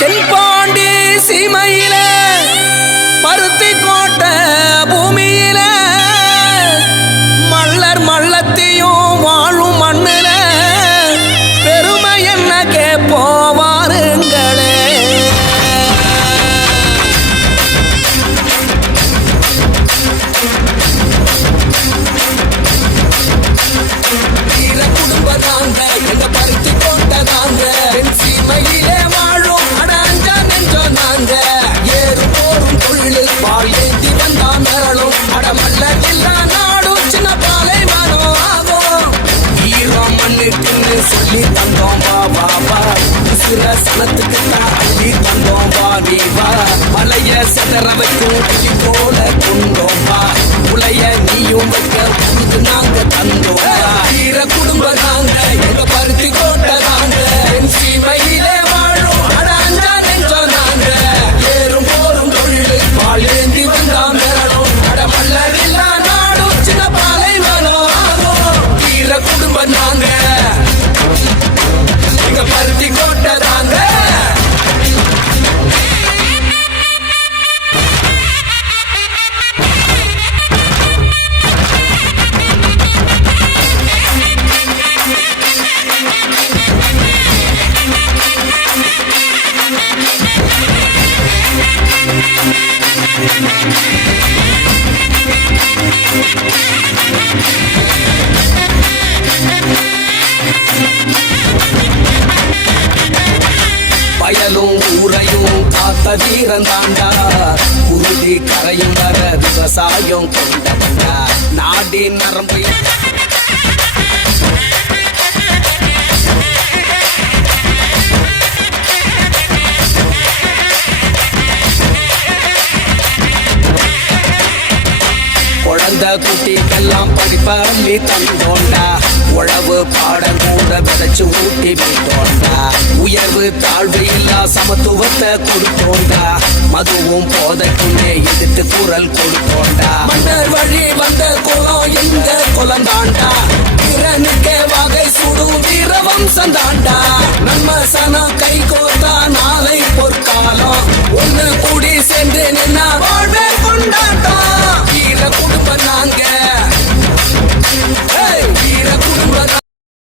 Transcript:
தென்பாண்டி சீமையில பருத்தி கோட்டை பூமியில மல்லர் மல்லத்தையும் வாழும் மண்ணுல பெருமை என்ன கேப்போவாருங்களே. வீர குடும்ப தாங்க எங்க பருத்தி கோட்டை தாங்க சீமையிலே வாழும் அடாஞ்ச நெஞ்சோ நாங்க ஏறு போரும் தொழிலில் பால் ஏந்தி வந்தா மரணும் அடமல்ல இல்லா நாடும் சின்ன பாலை மரம் ஆகும். ஈரம் மண்ணுக்குன்னு சொல்லி தந்தோம் பாபா சில சனத்துக்கு தான் அள்ளி தந்தோம் நீ வா மலைய செதற வைக்கும் போல கொண்டோம் வா உலைய நீயும் வைக்க புது நாங்க தந்தோம். ஈர குடும்ப நாங்க எங்க பருத்தி கோட்டை நாங்க என் சீமையிலே வாழும் அடாஞ்சா நெஞ்சோ நாங்க ஏறும் போரும் தொழில் பால் ஏந்தி வந்தாம் நேரம் அடமல்ல இல்லா நாடும் சின்ன பாலை மனம் ஆகும். ஈர குடும்ப நாங்க எங்க பருத்தி கோட்டை தாங்க. வயலும் ஊரையும் காத்த வீரன் தாண்டா குருதி கரையும் வர விவசாயம் கொண்டவண்டா நாடின் நரம்பு குழந்தை குட்டிக்கெல்லாம் படிப்பள்ளி தந்தோண்டா உழவு பாடம் கூட விதைச்சு ஊட்டி விட்டோண்டா உயர்வு தாழ்வு இல்லா சமத்துவத்தை கொடுத்தோண்டா மதுவும் போதைக்குள்ளே எதிர்த்து குரல் கொடுத்தோண்டா மன்னர் வழி வந்த குலம் எங்க குலந்தாண்டா வீரனுக்கே வகை சுடும் வீர வம்சந்தாண்டா நம்ம சனம் கை கோத்தா நாள